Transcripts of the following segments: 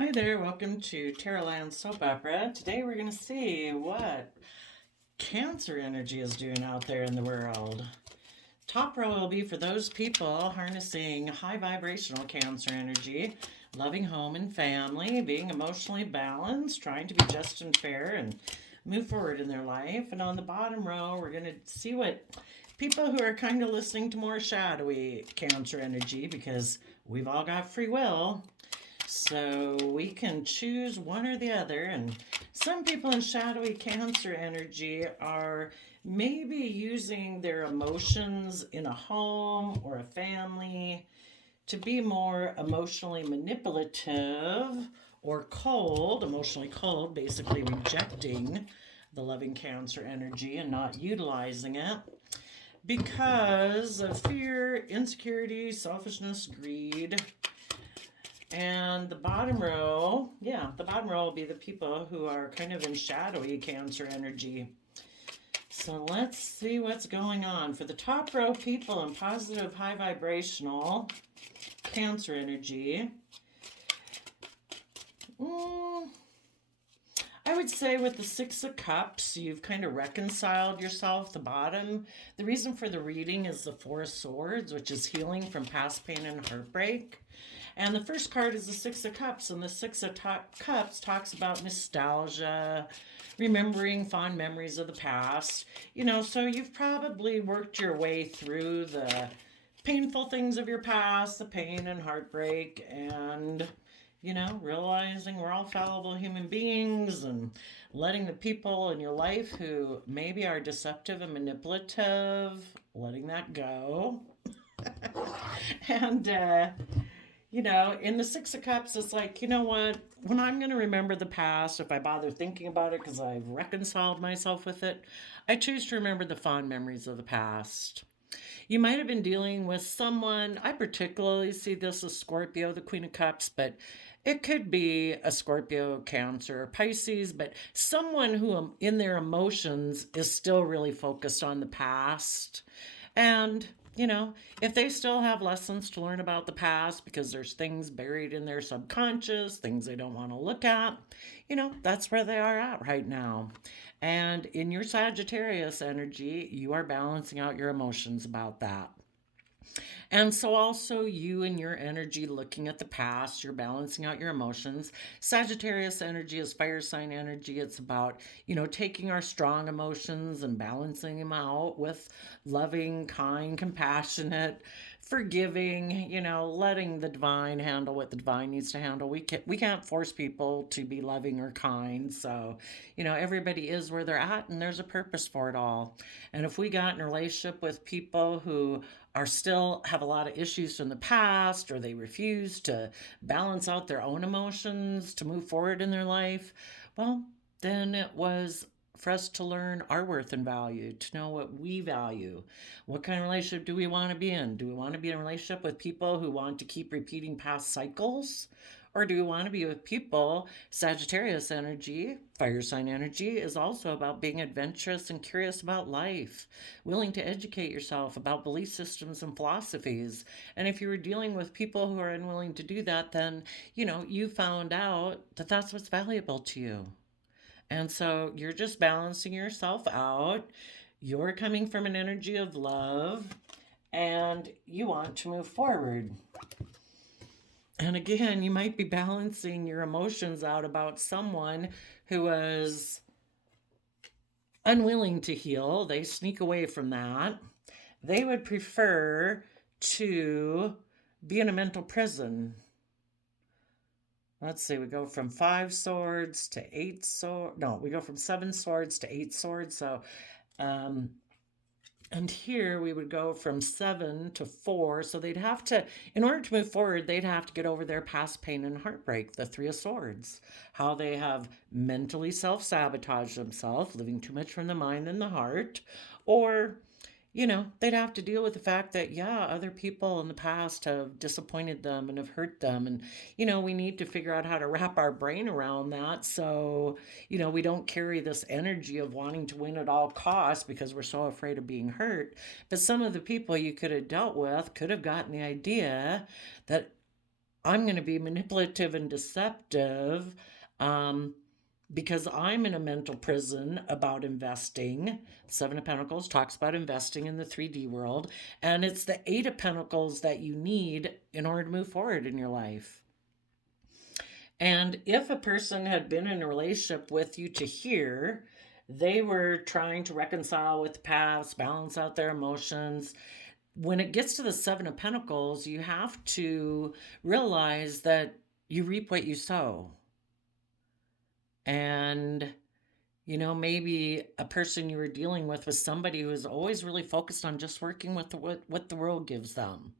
Hi there, welcome to Terrorland Soap Opera. Today we're going to see what Cancer energy is doing out there in the world. Top row will be for those people harnessing high vibrational Cancer energy, loving home and family, being emotionally balanced, trying to be just and fair, and move forward in their life. And on the bottom row, we're going to see what people who are kind of listening to more shadowy Cancer energy, because we've all got free will. So we can choose one or the other. And some people in shadowy Cancer energy are maybe using their emotions in a home or a family to be more emotionally manipulative or cold, emotionally cold, basically rejecting the loving Cancer energy and not utilizing it because of fear, insecurity, selfishness, greed. And the bottom row, the bottom row will be the people who are kind of in shadowy Cancer energy. So let's see what's going on. For the top row people in positive, high vibrational Cancer energy, I would say with the Six of Cups, you've kind of reconciled yourself. The bottom, the reason for the reading is the Four of Swords, which is healing from past pain and heartbreak. And the first card is the Six of Cups, and the Six of Cups talks about nostalgia, remembering fond memories of the past. So you've probably worked your way through the painful things of your past, the pain and heartbreak, and realizing we're all fallible human beings and letting the people in your life who maybe are deceptive and manipulative, letting that go. And, in the Six of Cups, it's like, you know what? When I'm going to remember the past, if I bother thinking about it because I've reconciled myself with it, I choose to remember the fond memories of the past. You might have been dealing with someone, I particularly see this as Scorpio, the Queen of Cups, but it could be a Scorpio, Cancer, Pisces, but someone who in their emotions is still really focused on the past. And, if they still have lessons to learn about the past because there's things buried in their subconscious, things they don't want to look at, that's where they are at right now. And in your Sagittarius energy, you are balancing out your emotions about that. And so, also, you and your energy looking at the past, you're balancing out your emotions. Sagittarius energy is fire sign energy. It's about, taking our strong emotions and balancing them out with loving, kind, compassionate, forgiving, letting the divine handle what the divine needs to handle. We can't force people to be loving or kind. So, everybody is where they're at and there's a purpose for it all. And if we got in a relationship with people who are still have a lot of issues from the past, or they refuse to balance out their own emotions to move forward in their life, well, then it was for us to learn our worth and value, to know what we value. What kind of relationship do we want to be in? Do we want to be in a relationship with people who want to keep repeating past cycles? Or do we want to be with people? Sagittarius energy, fire sign energy, is also about being adventurous and curious about life, willing to educate yourself about belief systems and philosophies. And if you were dealing with people who are unwilling to do that, then, you found out that that's what's valuable to you. And so you're just balancing yourself out. You're coming from an energy of love and you want to move forward. And again, you might be balancing your emotions out about someone who is unwilling to heal. They sneak away from that. They would prefer to be in a mental prison. Let's see, we go from 5 swords to 8 swords. No, we go from 7 swords to 8 swords. So, and here we would go from 7 to 4. So they'd have to, in order to move forward, they'd have to get over their past pain and heartbreak, the 3 of Swords. How they have mentally self sabotaged themselves, living too much from the mind than the heart, or they'd have to deal with the fact that, yeah, other people in the past have disappointed them and have hurt them. And, we need to figure out how to wrap our brain around that. So, we don't carry this energy of wanting to win at all costs because we're so afraid of being hurt. But some of the people you could have dealt with could have gotten the idea that I'm going to be manipulative and deceptive um, because I'm in a mental prison about investing. Seven of Pentacles talks about investing in the 3D world, and it's the Eight of Pentacles that you need in order to move forward in your life. And if a person had been in a relationship with you to here, they were trying to reconcile with the past, balance out their emotions. When it gets to the Seven of Pentacles, you have to realize that you reap what you sow. And, maybe a person you were dealing with was somebody who was always really focused on just working with what the world gives them.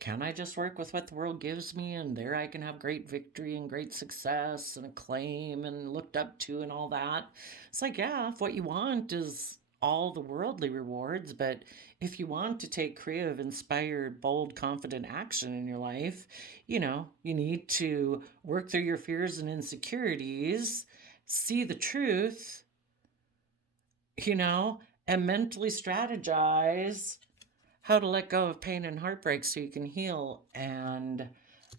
Can I just work with what the world gives me and there I can have great victory and great success and acclaim and looked up to and all that? It's like, yeah, if what you want is all the worldly rewards, but if you want to take creative, inspired, bold, confident action in your life, you need to work through your fears and insecurities, see the truth, and mentally strategize how to let go of pain and heartbreak so you can heal. And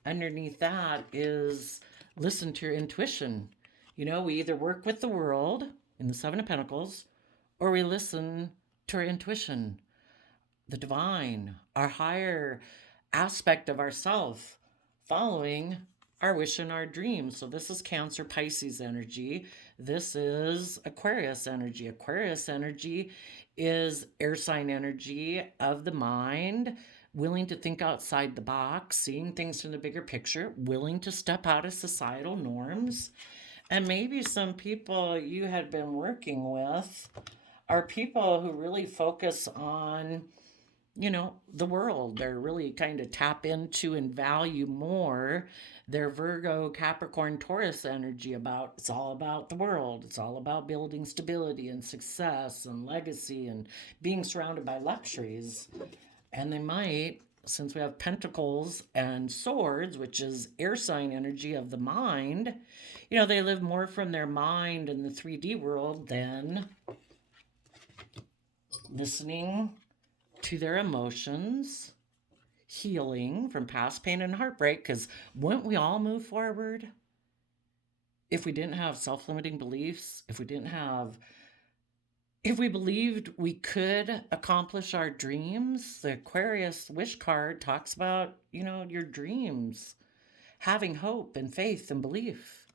underneath that is listen to your intuition. We either work with the world in the Seven of Pentacles or we listen to our intuition, the divine, our higher aspect of ourself, following our wish and our dreams. So this is Cancer Pisces energy. This is Aquarius energy. Aquarius energy is air sign energy of the mind, willing to think outside the box, seeing things from the bigger picture, willing to step out of societal norms. And maybe some people you had been working with are people who really focus on the world. They're really kind of tap into and value more their Virgo, Capricorn, Taurus energy about it's all about the world. It's all about building stability and success and legacy and being surrounded by luxuries. And they might, since we have pentacles and swords, which is air sign energy of the mind, they live more from their mind in the 3D world than listening to their emotions, healing from past pain and heartbreak. Because wouldn't we all move forward if we didn't have self limiting beliefs? If we believed we could accomplish our dreams? The Aquarius wish card talks about, your dreams, having hope and faith and belief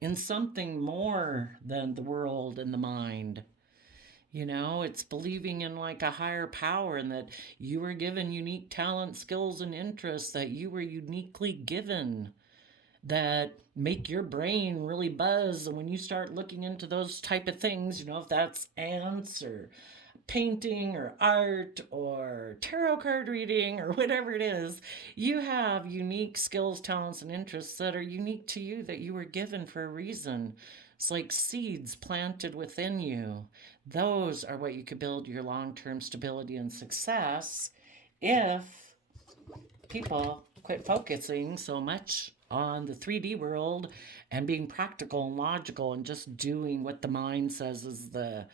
in something more than the world and the mind. It's believing in like a higher power and that you were given unique talent, skills, and interests that you were uniquely given that make your brain really buzz. And when you start looking into those type of things, if that's ants or painting or art or tarot card reading or whatever it is, you have unique skills, talents, and interests that are unique to you that you were given for a reason. It's like seeds planted within you. Those are what you could build your long term stability and success if people quit focusing so much on the 3D world and being practical and logical and just doing what the mind says is the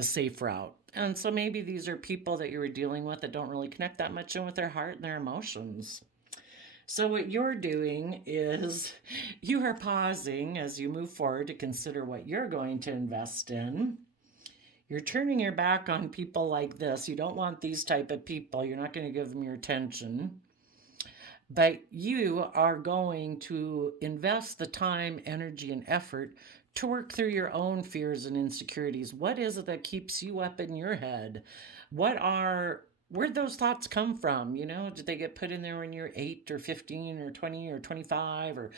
safe route. And so maybe these are people that you were dealing with that don't really connect that much in with their heart and their emotions. So what you're doing is you are pausing as you move forward to consider what you're going to invest in. You're turning your back on people like this. You don't want these type of people. You're not going to give them your attention. But you are going to invest the time, energy, and effort to work through your own fears and insecurities. What is it that keeps you up in your head? Where'd those thoughts come from? Did they get put in there when you're 8 or 15 or 20 or 25? Or,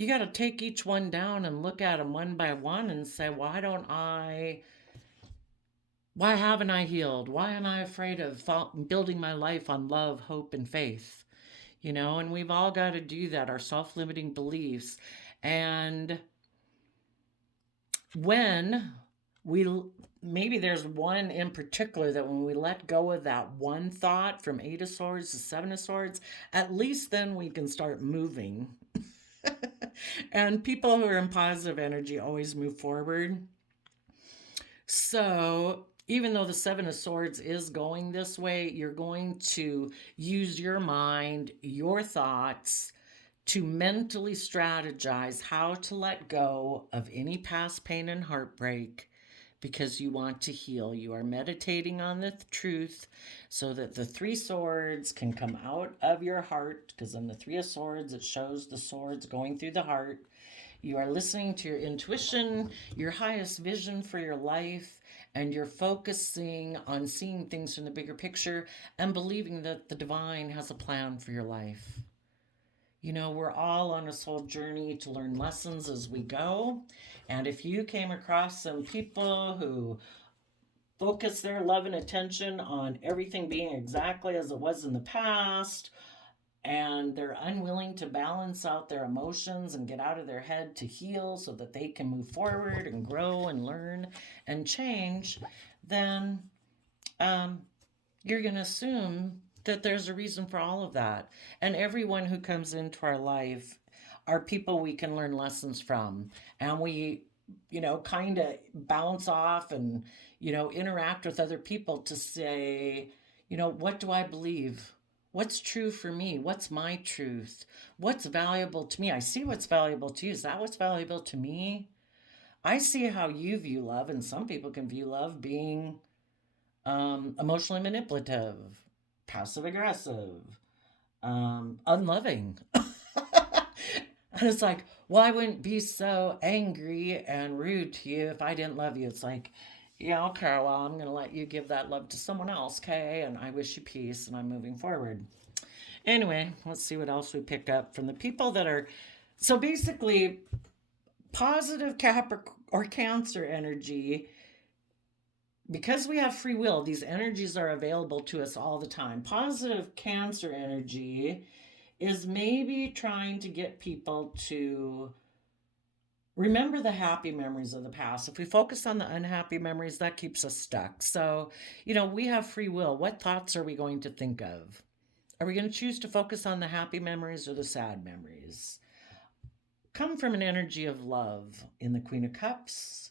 you got to take each one down and look at them one by one and say, why haven't I healed? Why am I afraid of building my life on love, hope, and faith? And we've all got to do that, our self limiting beliefs. And when we, maybe there's one in particular that when we let go of that one thought from Eight of Swords to Seven of Swords, at least then we can start moving. And people who are in positive energy always move forward. So even though the Seven of Swords is going this way, you're going to use your mind, your thoughts, to mentally strategize how to let go of any past pain and heartbreak because you want to heal. You are meditating on the truth so that the Three Swords can come out of your heart, because in the Three of Swords, it shows the swords going through the heart. You are listening to your intuition, your highest vision for your life, and you're focusing on seeing things from the bigger picture and believing that the divine has a plan for your life. You know, we're all on a soul journey to learn lessons as we go. And if you came across some people who focus their love and attention on everything being exactly as it was in the past, and they're unwilling to balance out their emotions and get out of their head to heal so that they can move forward and grow and learn and change, then you're going to assume that there's a reason for all of that. And everyone who comes into our life are people we can learn lessons from. And we, kind of bounce off and, interact with other people to say, what do I believe? What's true for me? What's my truth? What's valuable to me? I see what's valuable to you. Is that what's valuable to me? I see how you view love, and some people can view love being emotionally manipulative, passive aggressive, unloving. And it's like, well, I wouldn't be so angry and rude to you if I didn't love you. It's like, yeah, okay, well, I'm going to let you give that love to someone else, okay? And I wish you peace, and I'm moving forward. Anyway, let's see what else we pick up from the people that are. So basically, positive Capricorn or Cancer energy, because we have free will, these energies are available to us all the time. Positive Cancer energy is maybe trying to get people to remember the happy memories of the past. If we focus on the unhappy memories, that keeps us stuck. So, we have free will. What thoughts are we going to think of? Are we going to choose to focus on the happy memories or the sad memories? Come from an energy of love in the Queen of Cups.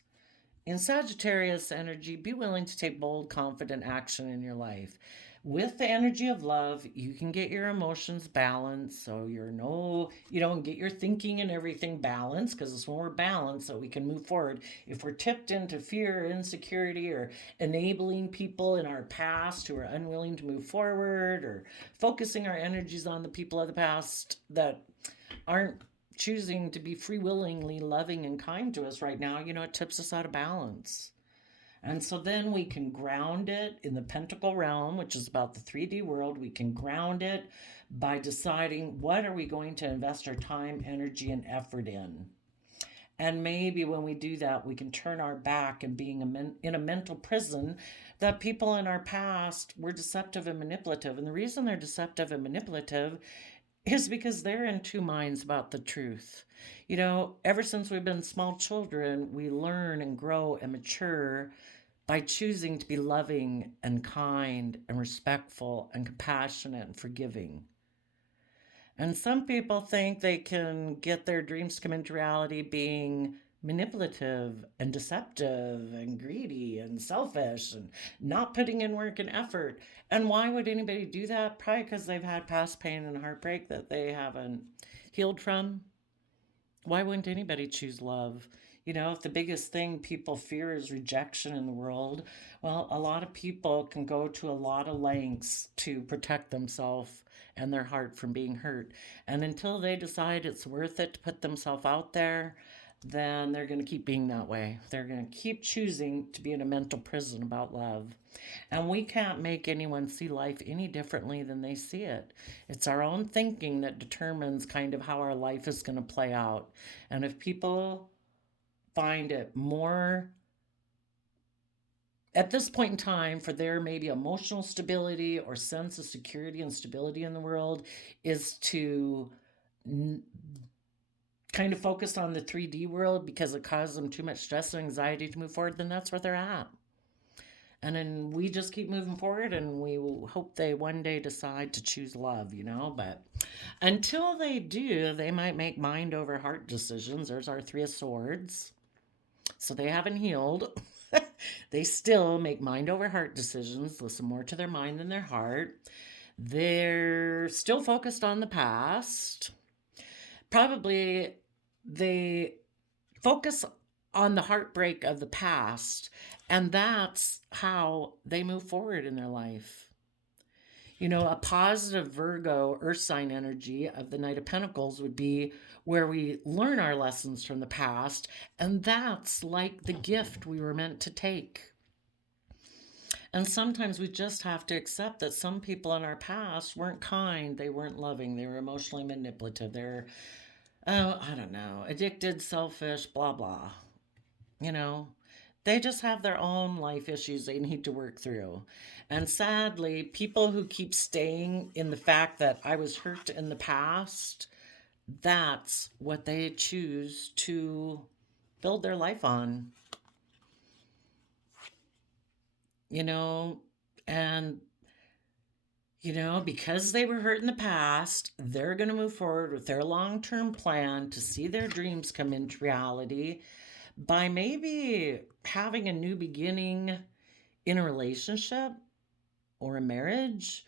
In Sagittarius energy, be willing to take bold, confident action in your life. With the energy of love, you can get your emotions balanced. So and get your thinking and everything balanced, because it's when we're balanced that we can move forward. If we're tipped into fear or insecurity or enabling people in our past who are unwilling to move forward, or focusing our energies on the people of the past that aren't choosing to be free willingly loving and kind to us right now, it tips us out of balance. And so then we can ground it in the pentacle realm, which is about the 3D world. We can ground it by deciding what are we going to invest our time, energy, and effort in. And maybe when we do that, we can turn our back and being in a mental prison that people in our past were deceptive and manipulative. And the reason they're deceptive and manipulative is because they're in two minds about the truth. Ever since we've been small children, we learn and grow and mature by choosing to be loving and kind and respectful and compassionate and forgiving. And some people think they can get their dreams to come into reality being manipulative and deceptive and greedy and selfish and not putting in work and effort. And why would anybody do that? Probably because they've had past pain and heartbreak that they haven't healed from. Why wouldn't anybody choose love? If the biggest thing people fear is rejection in the world, well, a lot of people can go to a lot of lengths to protect themselves and their heart from being hurt. And until they decide it's worth it to put themselves out there, then they're going to keep being that way. They're going to keep choosing to be in a mental prison about love. And we can't make anyone see life any differently than they see it. It's our own thinking that determines kind of how our life is going to play out. And if people find it more at this point in time for their maybe emotional stability or sense of security and stability in the world is to kind of focus on the 3D world because it causes them too much stress and anxiety to move forward, then that's where they're at. And then we just keep moving forward, and we hope they one day decide to choose love, But until they do, they might make mind over heart decisions. There's our Three of Swords. So they haven't healed. They still make mind over heart decisions, listen more to their mind than their heart. They're still focused on the past. Probably they focus on the heartbreak of the past, and that's how they move forward in their life. A positive Virgo earth sign energy of the Knight of Pentacles would be where we learn our lessons from the past, and that's like the gift we were meant to take. And sometimes we just have to accept that some people in our past weren't kind, they weren't loving, they were emotionally manipulative, they're, I don't know, addicted, selfish, blah, blah. You know, they just have their own life issues they need to work through. And sadly, people who keep staying in the fact that I was hurt in the past, that's what they choose to build their life on. You know, and because they were hurt in the past, they're going to move forward with their long term plan to see their dreams come into reality by maybe having a new beginning in a relationship or a marriage.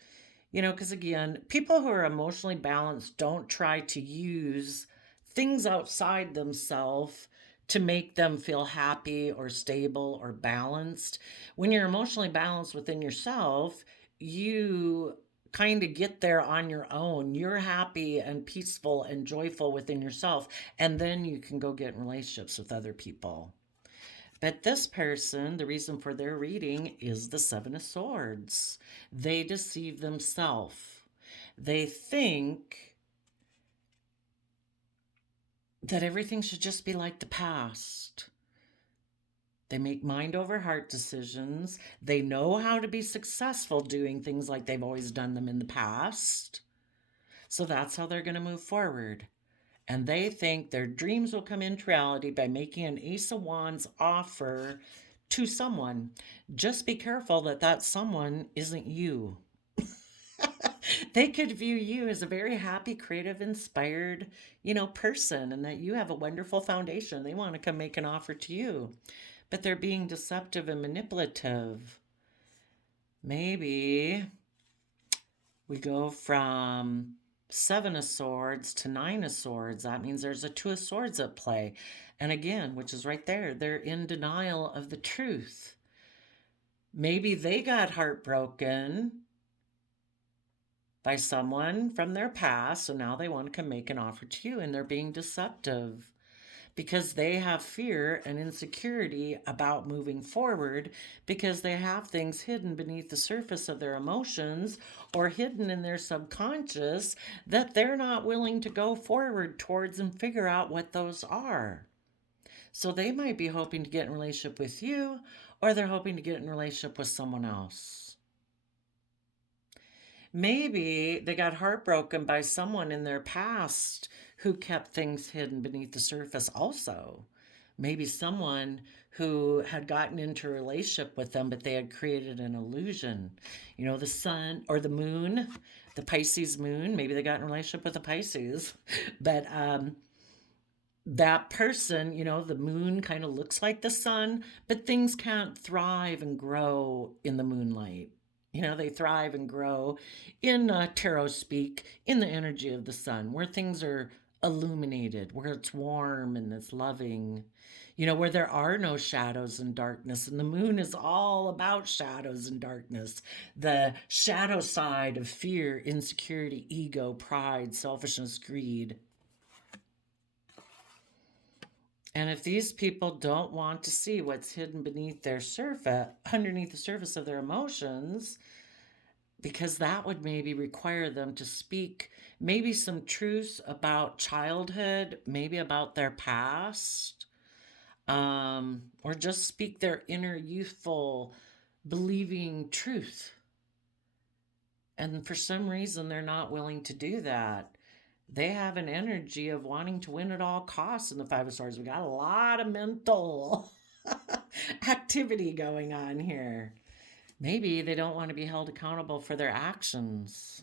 Because again, people who are emotionally balanced don't try to use things outside themselves to make them feel happy or stable or balanced. When you're emotionally balanced within yourself, you kind of get there on your own. You're happy and peaceful and joyful within yourself, and then you can go get in relationships with other people. But this person, the reason for their reading is the Seven of Swords. They deceive themselves. They think that everything should just be like the past. They make mind over heart decisions. They know how to be successful doing things like they've always done them in the past. So that's how they're going to move forward. And they think their dreams will come into reality by making an Ace of Wands offer to someone. Just be careful that that someone isn't you. They could view you as a very happy, creative, inspired, person, and that you have a wonderful foundation. They want to come make an offer to you, but they're being deceptive and manipulative. Maybe we go from Seven of Swords to Nine of Swords. That means there's a Two of Swords at play. And again, which is right there, they're in denial of the truth. Maybe they got heartbroken by someone from their past, so now they want to come make an offer to you, and they're being deceptive because they have fear and insecurity about moving forward because they have things hidden beneath the surface of their emotions or hidden in their subconscious that they're not willing to go forward towards and figure out what those are. So they might be hoping to get in a relationship with you, or they're hoping to get in a relationship with someone else. Maybe they got heartbroken by someone in their past who kept things hidden beneath the surface also. Maybe someone who had gotten into a relationship with them, but they had created an illusion. The sun or the moon, the Pisces moon, maybe they got in a relationship with a Pisces, but that person, the moon kind of looks like the sun, but things can't thrive and grow in the moonlight. They thrive and grow in tarot speak, in the energy of the sun, where things are illuminated, where it's warm and it's loving, where there are no shadows and darkness. And the moon is all about shadows and darkness. The shadow side of fear, insecurity, ego, pride, selfishness, greed. And if these people don't want to see what's hidden beneath their surface, underneath the surface of their emotions, because that would maybe require them to speak maybe some truths about childhood, maybe about their past, or just speak their inner youthful believing truth. And for some reason, they're not willing to do that. They have an energy of wanting to win at all costs in the Five of Swords. We got a lot of mental activity going on here. Maybe they don't want to be held accountable for their actions.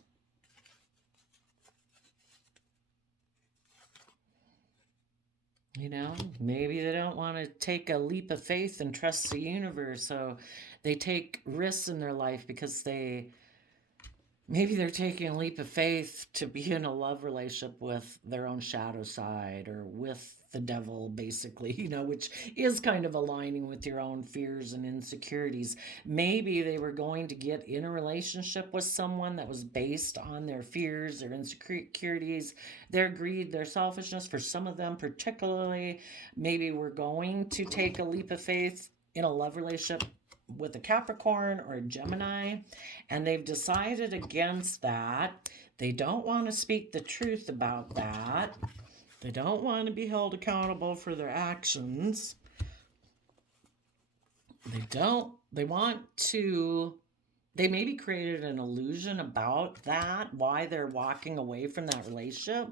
Maybe they don't want to take a leap of faith and trust the universe. So they take risks in their life because maybe they're taking a leap of faith to be in a love relationship with their own shadow side or with the devil, basically, which is kind of aligning with your own fears and insecurities. Maybe they were going to get in a relationship with someone that was based on their fears, their insecurities, their greed, their selfishness. For some of them, particularly, maybe we're going to take a leap of faith in a love relationship with a Capricorn or a Gemini, and they've decided against that. They don't want to speak the truth about that. They don't want to be held accountable for their actions. They want to, they maybe created an illusion about that, why they're walking away from that relationship.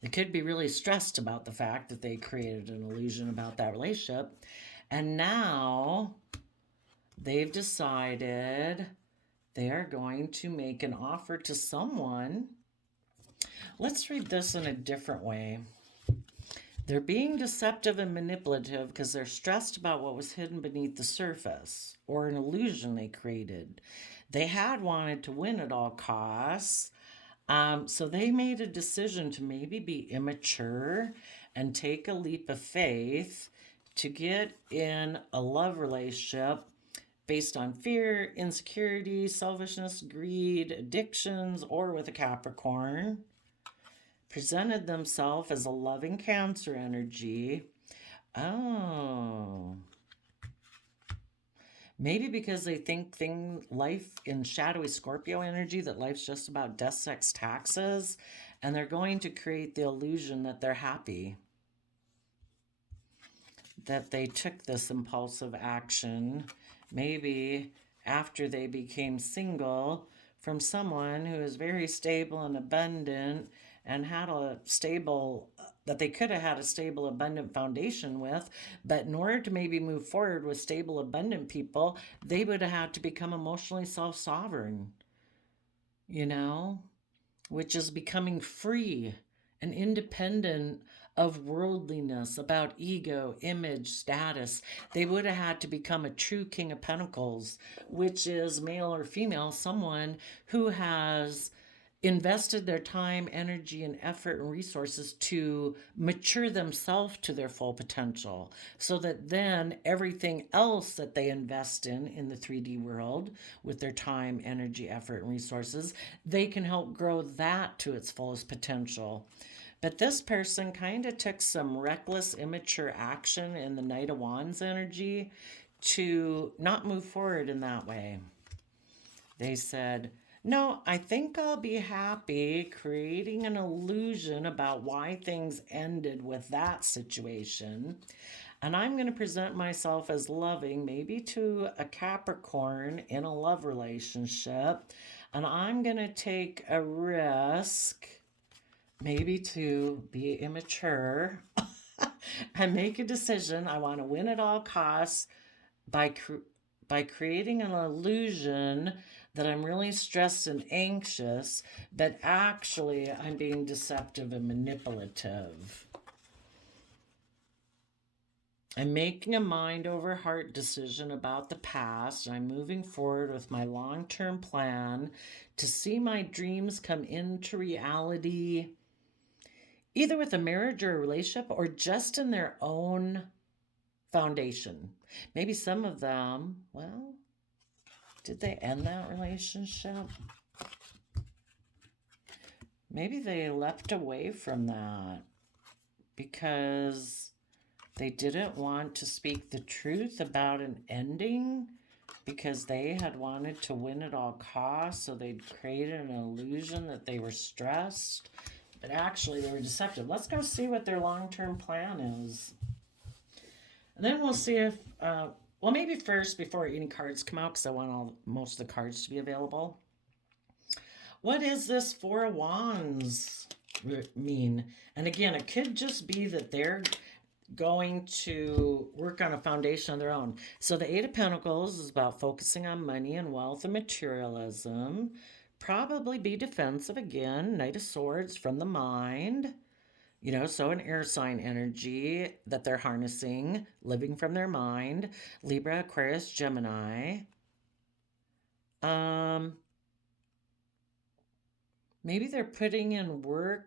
They could be really stressed about the fact that they created an illusion about that relationship. And now they've decided they are going to make an offer to someone. Let's read this in a different way. They're being deceptive and manipulative because they're stressed about what was hidden beneath the surface or an illusion they created. They had wanted to win at all costs. So they made a decision to maybe be immature and take a leap of faith to get in a love relationship based on fear, insecurity, selfishness, greed, addictions, or with a Capricorn. Presented themselves as a loving Cancer energy. Oh. Maybe because they think life in shadowy Scorpio energy, that life's just about death, sex, taxes, and they're going to create the illusion that they're happy. That they took this impulsive action, maybe after they became single, from someone who is very stable and abundant and had a stable, that they could have had a stable, abundant foundation with. But in order to maybe move forward with stable, abundant people, they would have had to become emotionally self sovereign, which is becoming free and independent of worldliness, about ego, image, status. They would have had to become a true King of Pentacles, which is male or female, someone who has invested their time, energy, and effort and resources to mature themselves to their full potential, so that then everything else that they invest in the 3D world with their time, energy, effort, and resources, they can help grow that to its fullest potential. But this person kind of took some reckless, immature action in the Knight of Wands energy to not move forward in that way. They said, no, I think I'll be happy creating an illusion about why things ended with that situation. And I'm going to present myself as loving, maybe to a Capricorn in a love relationship. And I'm going to take a risk, maybe to be immature and make a decision. I want to win at all costs by creating an illusion that I'm really stressed and anxious, but actually I'm being deceptive and manipulative. I'm making a mind over heart decision about the past. I'm moving forward with my long-term plan to see my dreams come into reality, either with a marriage or a relationship or just in their own foundation. Maybe some of them, well, did they end that relationship? Maybe they leapt away from that because they didn't want to speak the truth about an ending, because they had wanted to win at all costs, so they'd created an illusion that they were stressed, but actually they were deceptive. Let's go see what their long-term plan is. And then we'll see if, well, maybe first, before any cards come out, because I want most of the cards to be available. What is this Four of Wands mean? And again, it could just be that they're going to work on a foundation of their own. So the Eight of Pentacles is about focusing on money and wealth and materialism. Probably be defensive again. Knight of Swords from the mind. So an air sign energy that they're harnessing, living from their mind, Libra, Aquarius, Gemini. Um, Maybe they're putting in work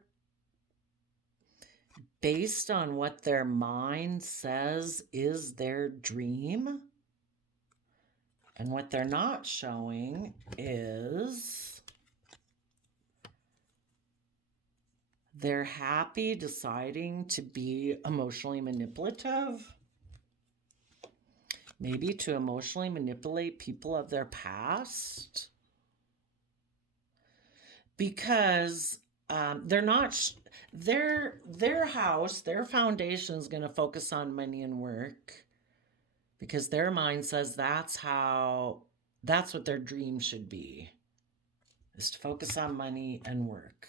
based on what their mind says is their dream. And what they're not showing is they're happy deciding to be emotionally manipulative. Maybe to emotionally manipulate people of their past. Because they're not, their house, their foundation is going to focus on money and work. Because their mind says that's what their dream should be, is to focus on money and work.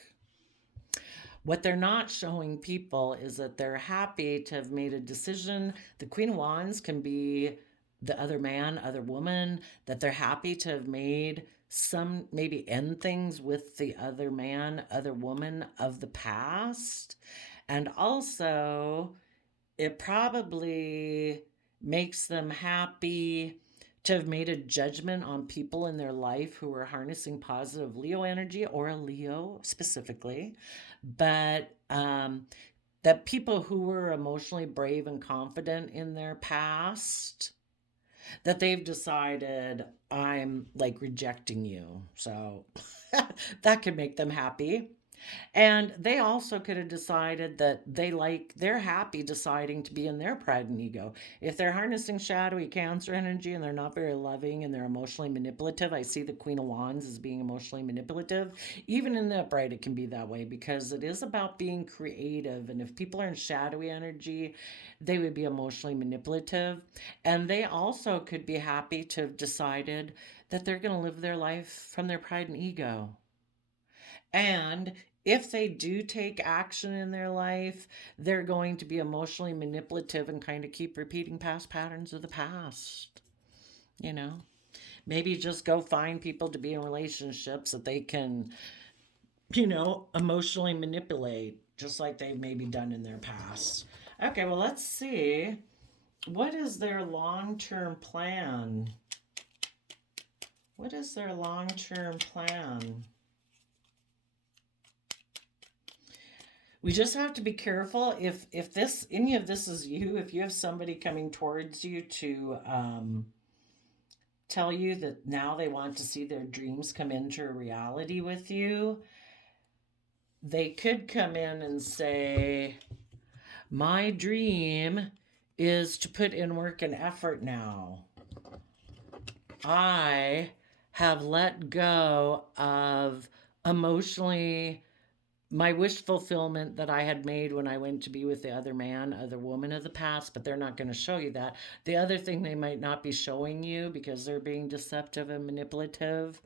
What they're not showing people is that they're happy to have made a decision. The Queen of Wands can be the other man, other woman, that they're happy to have made some, maybe end things with the other man, other woman of the past. And also, it probably makes them happy to have made a judgment on people in their life who are harnessing positive Leo energy, or a Leo specifically, but that people who were emotionally brave and confident in their past, that they've decided, I'm like rejecting you. So that could make them happy. And they also could have decided that they're happy deciding to be in their pride and ego. If they're harnessing shadowy Cancer energy and they're not very loving and they're emotionally manipulative, I see the Queen of Wands as being emotionally manipulative. Even in the upright, it can be that way because it is about being creative. And if people are in shadowy energy, they would be emotionally manipulative. And they also could be happy to have decided that they're going to live their life from their pride and ego. And if they do take action in their life, they're going to be emotionally manipulative and kind of keep repeating past patterns of the past. You know, maybe just go find people to be in relationships that they can, emotionally manipulate, just like they've maybe done in their past. Okay, well, let's see. What is their long term plan? What is their long term plan? We just have to be careful if any of this is you, if you have somebody coming towards you to tell you that now they want to see their dreams come into reality with you, they could come in and say, my dream is to put in work and effort now. I have let go of emotionally my wish fulfillment that I had made when I went to be with the other man, other woman of the past, but they're not going to show you that. The other thing they might not be showing you because they're being deceptive and manipulative,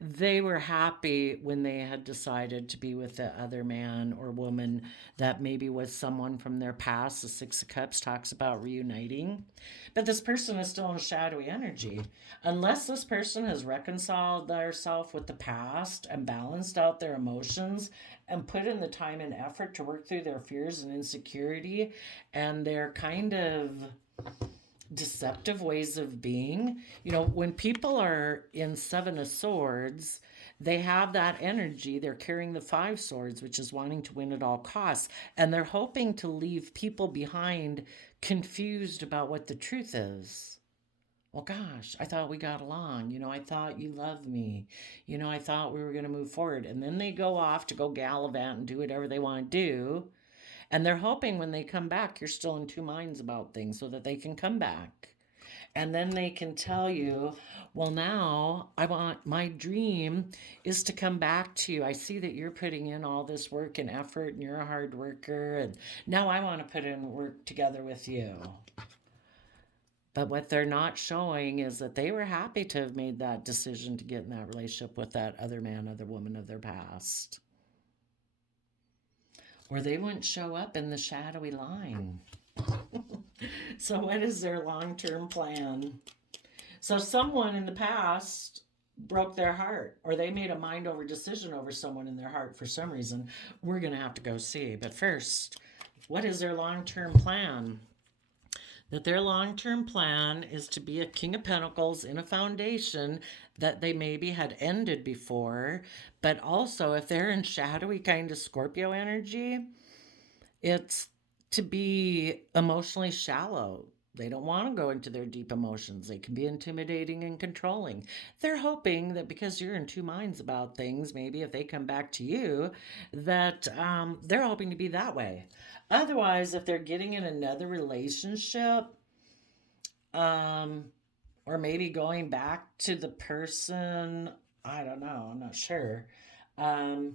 they were happy when they had decided to be with the other man or woman that maybe was someone from their past. The Six of Cups talks about reuniting. But this person is still in shadowy energy. Unless this person has reconciled themselves with the past and balanced out their emotions and put in the time and effort to work through their fears and insecurity and their kind of deceptive ways of being. When people are in Seven of Swords, they have that energy. They're carrying the Five Swords, which is wanting to win at all costs. And they're hoping to leave people behind confused about what the truth is. Well, gosh, I thought we got along. I thought you loved me. I thought we were going to move forward. And then they go off to go gallivant and do whatever they want to do. And they're hoping when they come back, you're still in two minds about things so that they can come back. And then they can tell you, well, now my dream is to come back to you. I see that you're putting in all this work and effort and you're a hard worker. And now I want to put in work together with you. But what they're not showing is that they were happy to have made that decision to get in that relationship with that other man, other woman of their past. Or they wouldn't show up in the shadowy line. So what is their long-term plan? So someone in the past broke their heart, or they made a mind over decision over someone in their heart for some reason. We're going to have to go see. But first, what is their long term plan? That their long term plan is to be a King of Pentacles in a foundation that they maybe had ended before. But also, if they're in shadowy kind of Scorpio energy, it's to be emotionally shallow. They don't want to go into their deep emotions. They can be intimidating and controlling. They're hoping that because you're in two minds about things, maybe if they come back to you, that they're hoping to be that way. Otherwise, if they're getting in another relationship, um, or maybe going back to the person, I don't know, I'm not sure. Um,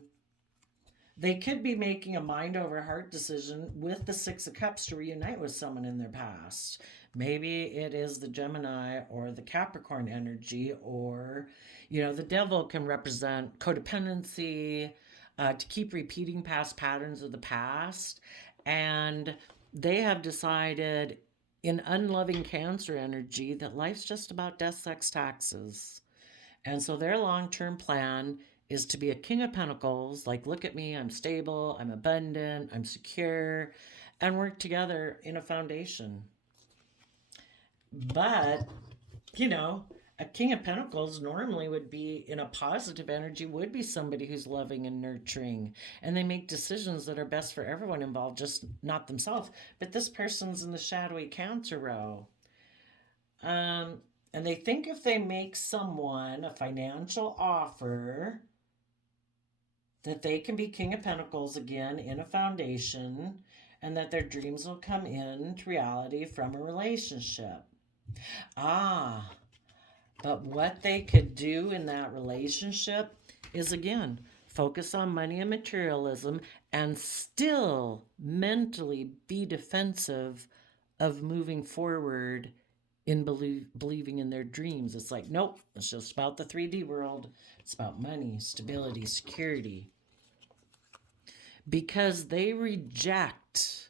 they could be making a mind over heart decision with the Six of Cups to reunite with someone in their past. Maybe it is the Gemini or the Capricorn energy, or, the devil can represent codependency, to keep repeating past patterns of the past. And they have decided in unloving Cancer energy that life's just about death, sex, taxes. And so their long term plan is to be a King of Pentacles, like, look at me, I'm stable, I'm abundant, I'm secure, and work together in a foundation. But, you know, a King of Pentacles normally would be in a positive energy, would be somebody who's loving and nurturing, and they make decisions that are best for everyone involved, just not themselves. But this person's in the shadowy Cancer row. Um, and they think if they make someone a financial offer, that they can be King of Pentacles again in a foundation, and that their dreams will come into reality from a relationship. Ah, but what they could do in that relationship is, again, focus on money and materialism and still mentally be defensive of moving forward in believing in their dreams. It's like, nope, it's just about the 3D world. It's about money, stability, security. Because they reject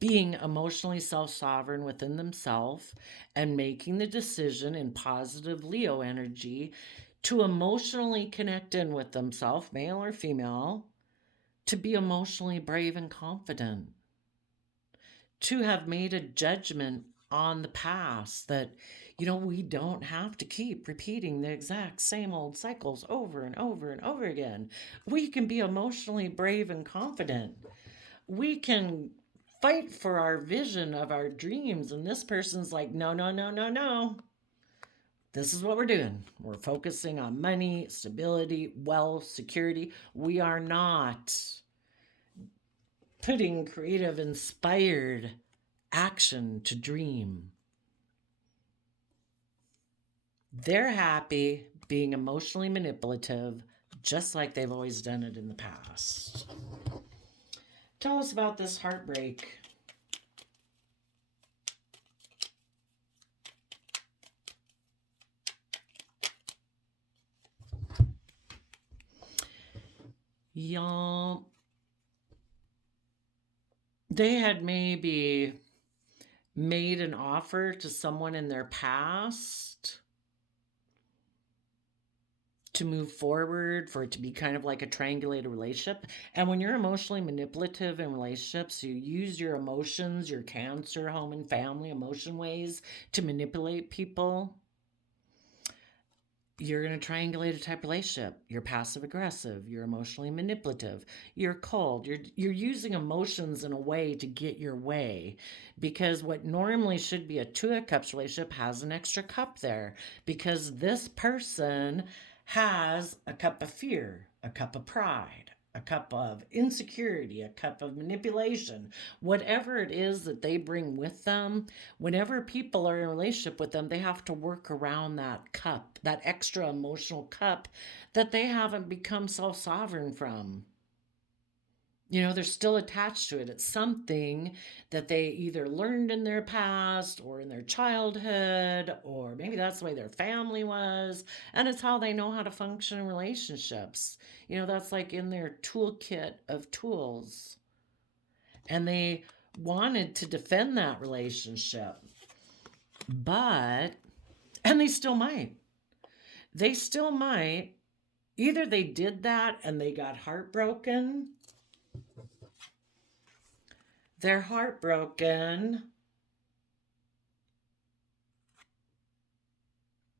being emotionally self-sovereign within themselves and making the decision in positive Leo energy to emotionally connect in with themselves, male or female, to be emotionally brave and confident, to have made a judgment on the past that, we don't have to keep repeating the exact same old cycles over and over and over again. We can be emotionally brave and confident. We can fight for our vision of our dreams. And this person's like, no, no, no, no, no. This is what we're doing. We're focusing on money, stability, wealth, security. We are not putting creative, inspired action to dream. They're happy being emotionally manipulative, just like they've always done it in the past. Tell us about this heartbreak. Y'all, they had maybe made an offer to someone in their past to move forward, for it to be kind of like a triangulated relationship. And when you're emotionally manipulative in relationships, you use your emotions, your Cancer, home and family emotion ways to manipulate people. You're in a triangulated type relationship. You're passive aggressive, you're emotionally manipulative, you're cold, you're using emotions in a way to get your way, because what normally should be a Two of Cups relationship has an extra cup there, because this person has a cup of fear, a cup of pride, a cup of insecurity, a cup of manipulation, whatever it is that they bring with them. Whenever people are in a relationship with them, they have to work around that cup, that extra emotional cup that they haven't become self sovereign from. They're still attached to it. It's something that they either learned in their past or in their childhood, or maybe that's the way their family was. And it's how they know how to function in relationships. That's like in their toolkit of tools. And they wanted to defend that relationship. And they still might. they still might. Either they did that and they got heartbroken, they're heartbroken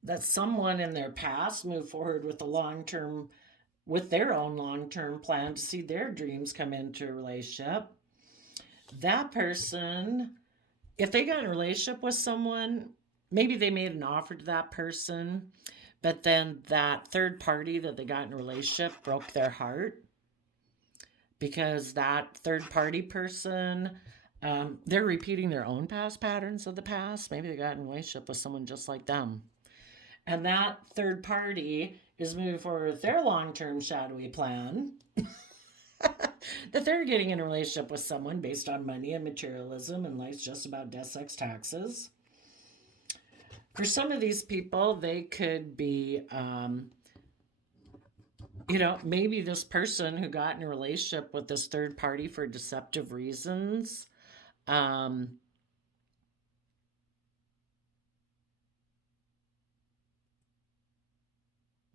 that someone in their past moved forward with a long term, with their own long term plan to see their dreams come into a relationship. That person, if they got in a relationship with someone, maybe they made an offer to that person, but then that third party that they got in a relationship broke their heart because that third party person, they're repeating their own past patterns of the past. Maybe they got in a relationship with someone just like them. And that third party is moving forward with their long term shadowy plan that they're getting in a relationship with someone based on money and materialism, and life's just about death, sex, taxes. For some of these people, they could be, maybe this person who got in a relationship with this third party for deceptive reasons, um,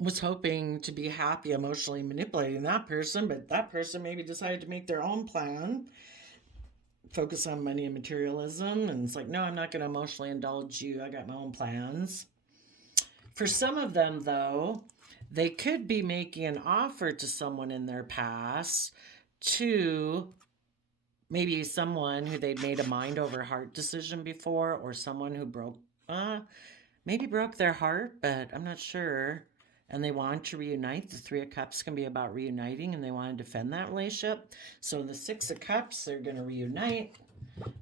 was hoping to be happy emotionally manipulating that person, but that person maybe decided to make their own plan, focus on money and materialism, and it's like, no, I'm not going to emotionally indulge you. I got my own plans. For some of them, though, they could be making an offer to someone in their past, to maybe someone who they'd made a mind over heart decision before, or someone who maybe broke their heart, but I'm not sure. And they want to reunite. The Three of Cups can be about reuniting, and they want to defend that relationship. So the Six of Cups, they're going to reunite.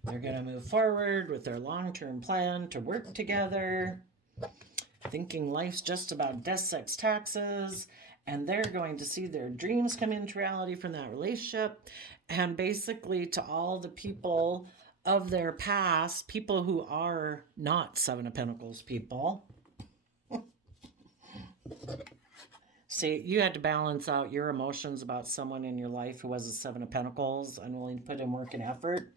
They're going to move forward with their long-term plan to work together, thinking life's just about death, sex, taxes, and they're going to see their dreams come into reality from that relationship. And basically, to all the people of their past, people who are not Seven of Pentacles people. See, you had to balance out your emotions about someone in your life who was a Seven of Pentacles, unwilling to put in work and effort.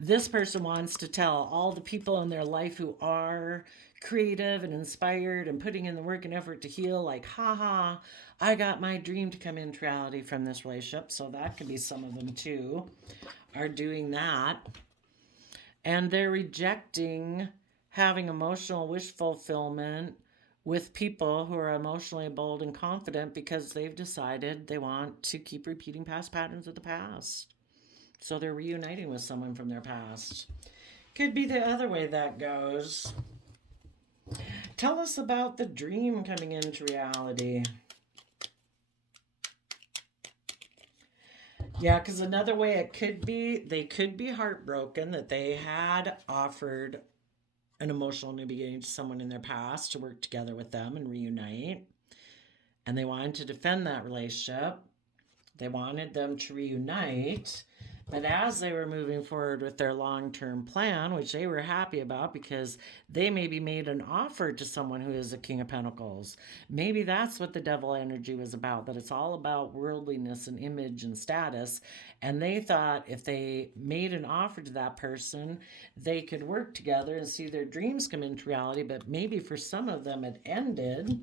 This person wants to tell all the people in their life who are creative and inspired and putting in the work and effort to heal, like, haha, I got my dream to come into reality from this relationship. So that could be some of them too, are doing that. And they're rejecting having emotional wish fulfillment with people who are emotionally bold and confident because they've decided they want to keep repeating past patterns of the past. So they're reuniting with someone from their past. Could be the other way that goes. Tell us about the dream coming into reality. Yeah, because another way it could be, they could be heartbroken that they had offered an emotional new beginning to someone in their past to work together with them and reunite. And they wanted to defend that relationship. They wanted them to reunite. But as they were moving forward with their long-term plan, which they were happy about because they maybe made an offer to someone who is a King of Pentacles. Maybe that's what the devil energy was about, that it's all about worldliness and image and status. And they thought if they made an offer to that person, they could work together and see their dreams come into reality. But maybe for some of them it ended.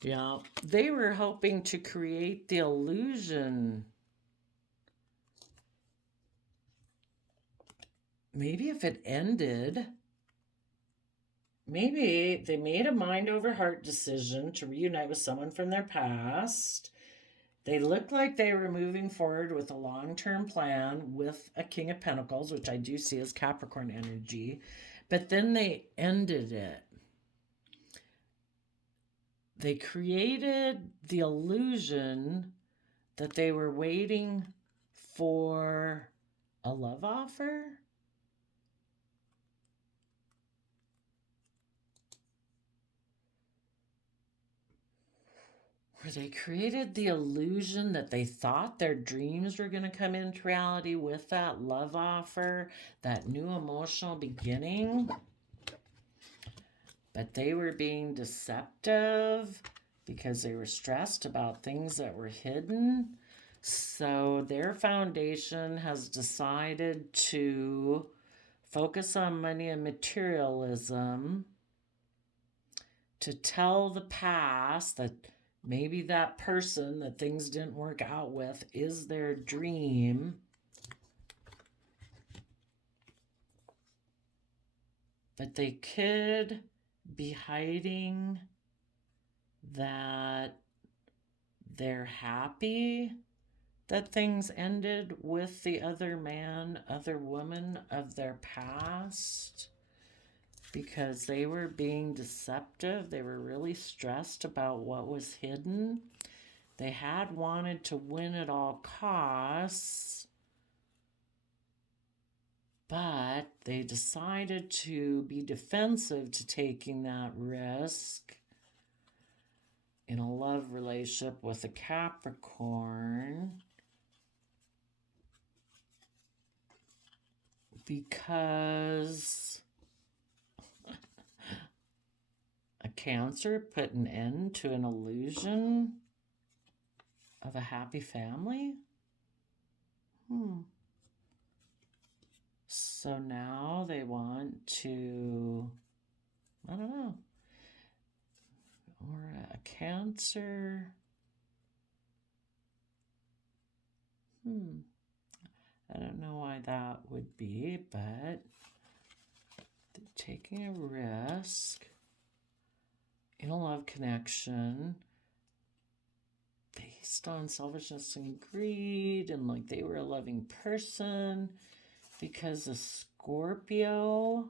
Yeah, they were hoping to create the illusion. Maybe if it ended, maybe they made a mind over heart decision to reunite with someone from their past. They looked like they were moving forward with a long-term plan with a King of Pentacles, which I do see as Capricorn energy, but then they ended it. They created the illusion that they were waiting for a love offer. Where they created the illusion that they thought their dreams were going to come into reality with that love offer, that new emotional beginning. But they were being deceptive because they were stressed about things that were hidden. So their foundation has decided to focus on money and materialism, to tell the past that maybe that person that things didn't work out with is their dream. But they could be hiding that they're happy that things ended with the other man, other woman of their past, because they were being deceptive. They were really stressed about what was hidden. They had wanted to win at all costs, but they decided to be defensive to taking that risk in a love relationship with a Capricorn, because a Cancer put an end to an illusion of a happy family. So now they want to, I don't know, or a Cancer. I don't know why that would be, but they're taking a risk in a love connection based on selfishness and greed, and like they were a loving person, because a Scorpio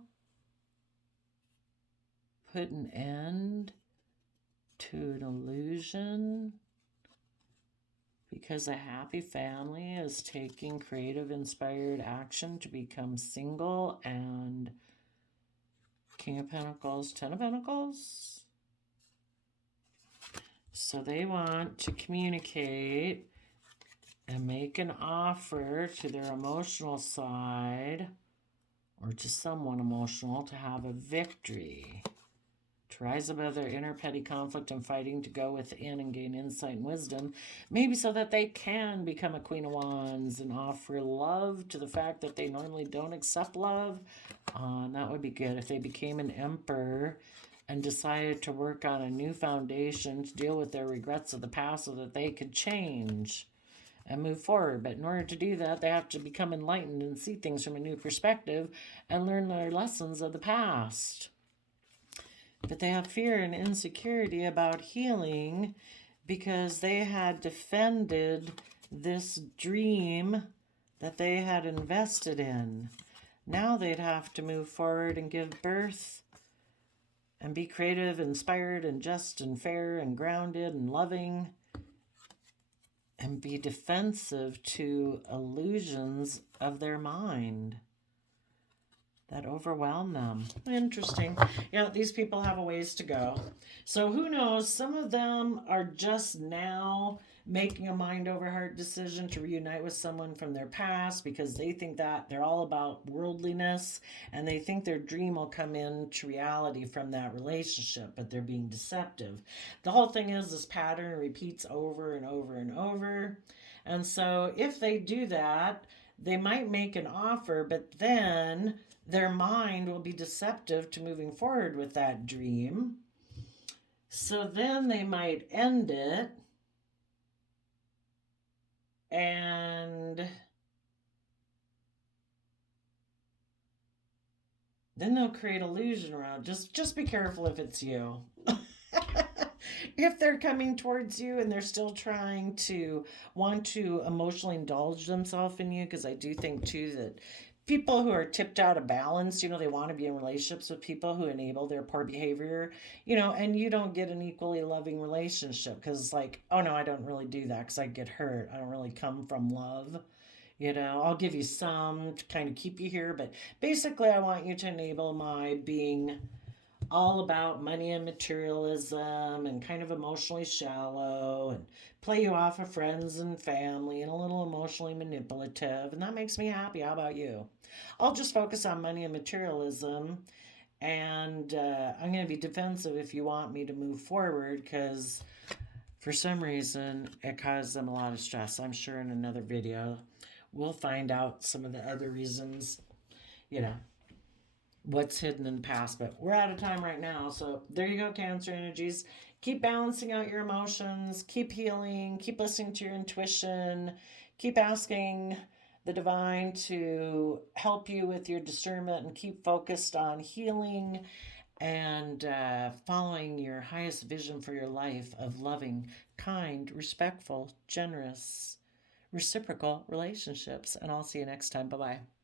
put an end to an illusion, because a happy family is taking creative, inspired action to become single, and King of Pentacles, Ten of Pentacles. So they want to communicate and make an offer to their emotional side, or to someone emotional, to have a victory, to rise above their inner petty conflict and fighting, to go within and gain insight and wisdom, maybe so that they can become a Queen of Wands and offer love to the fact that they normally don't accept love. And that would be good if they became an Emperor and decided to work on a new foundation to deal with their regrets of the past so that they could change and move forward. But in order to do that, they have to become enlightened and see things from a new perspective and learn their lessons of the past. But they have fear and insecurity about healing because they had defended this dream that they had invested in. Now they'd have to move forward and give birth and be creative, inspired, and just, and fair, and grounded, and loving, and be defensive to illusions of their mind that overwhelm them. Interesting. Yeah, these people have a ways to go. So who knows? Some of them are just now making a mind over heart decision to reunite with someone from their past because they think that they're all about worldliness and they think their dream will come into reality from that relationship, but they're being deceptive. The whole thing is this pattern repeats over and over and over. And so if they do that, they might make an offer, but then their mind will be deceptive to moving forward with that dream. So then they might end it, and then they'll create illusion around. Just be careful if it's you. If they're coming towards you and they're still trying to want to emotionally indulge themselves in you, because I do think too that people who are tipped out of balance, they want to be in relationships with people who enable their poor behavior, and you don't get an equally loving relationship because it's like, oh no, I don't really do that because I get hurt. I don't really come from love. I'll give you some to kind of keep you here, but basically I want you to enable my being all about money and materialism and kind of emotionally shallow and play you off of friends and family and a little emotionally manipulative. And that makes me happy. How about you? I'll just focus on money and materialism. And I'm going to be defensive if you want me to move forward because for some reason it caused them a lot of stress. I'm sure in another video we'll find out some of the other reasons, what's hidden in the past. But we're out of time right now. So there you go, Cancer energies. Keep balancing out your emotions, keep healing, keep listening to your intuition, keep asking the divine to help you with your discernment, and keep focused on healing and following your highest vision for your life of loving, kind, respectful, generous, reciprocal relationships. And I'll see you next time. Bye bye.